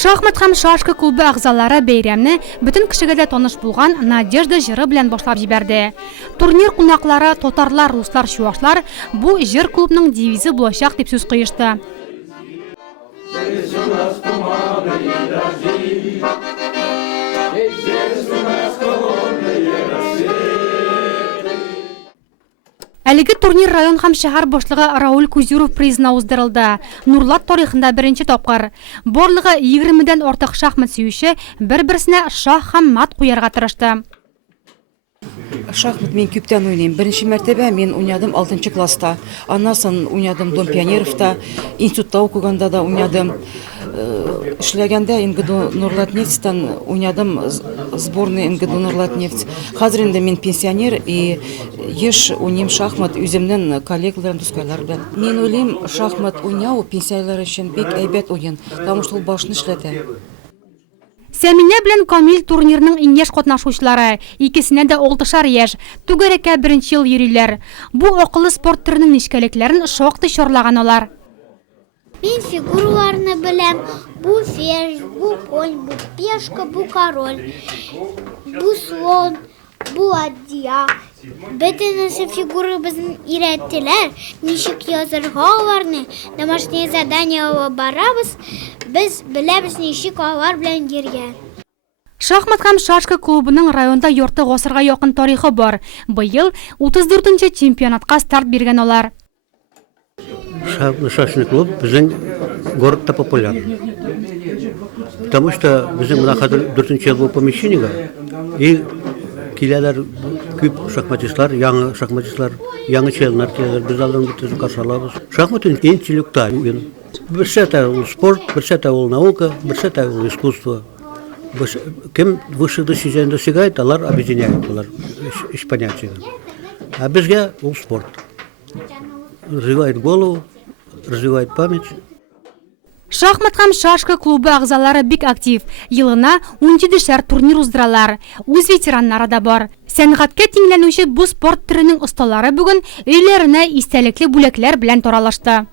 Шахмат һәм шашка клубы әгъзалары бәйрәмне бөтен кешегә дә таныш булган Надежда җыры белән башлап җибәрде. Турнир кунаклары татарлар, руслар, чуашлар бу җыр клубның девизы булачак дип сүз куешты. Әлеге турнир район һәм шәһәр башлыгы Рауль Кузюров призына уздырылды. Нурлат тарихында беренче тапкыр. Барлыгы 20дән артык шахмат сөюче бер-берсенә шах һәм мат куярга тырышты. Шахмат мен күптән уйныйм. Беренче мәртәбә мен уйнадым 6 класста. Аннан соң уйнадым Дом пионеровта, институтта укыганда да уйнадым. Эшләгәндә НГДУ Нурлатнефтьтан уйнадым сборный НГДУ Нурлатнефть. Хәзер инде мен пенсионер и еш уйныйм шахмат үземнең коллегаларым, дускайлар белән. Мен уйлыйм, шахмат уйнау пенсионерлар өчен бик әйбәт уен, потому что ул башны эшләтә. Сәминә белән Камил турнирның иң яшь катнашучылары, икесенә дә 6 яшь, түгәрәккә беренче ел йөриләр. Бу акыллы спорт төренең нечкәлекләрен шактый чорлаган алар. Мен фигураларны беләм. Бу ферзь, бу конь, бу пешка, бу король, бу слон, бу ладья. Бөтенесе фигуры безне өйрәттеләр. Ничек язарга аларны, домашнее задание барабыз. Без беләбез ничек алар белән йөргән. Шахмат һәм шашка клубының районда ярты гасырга якын тарихы бар. Быел 34нче чемпионатка старт биргән алар. Шашечный клуб біздің городта популярный. Потому что біздің мына хәзер 4нче ел булып помещениега и киләләр күп шахматистлар, яңа шахматистлар, яңа членнар киләләр. Без аларны бөтен каршы алабыз. Шахмат интеллектуаль уен. Берсе ул спорт, берсе ул наука, берсе ул искусство. Кем выше достижения достигает, алар объединяет, алар иш понятия. А безгә ул спорт. Развивает голову, развивает память. Шахмат һәм шашка клубы әгъзалары бик актив. Елына 17 турнир уздыралар. Үз ветераннары да бар. Сәнгатькә тиңләнүче бу спорт төренең осталары бүген өйләренә истәлекле бүләкләр белән таралышты.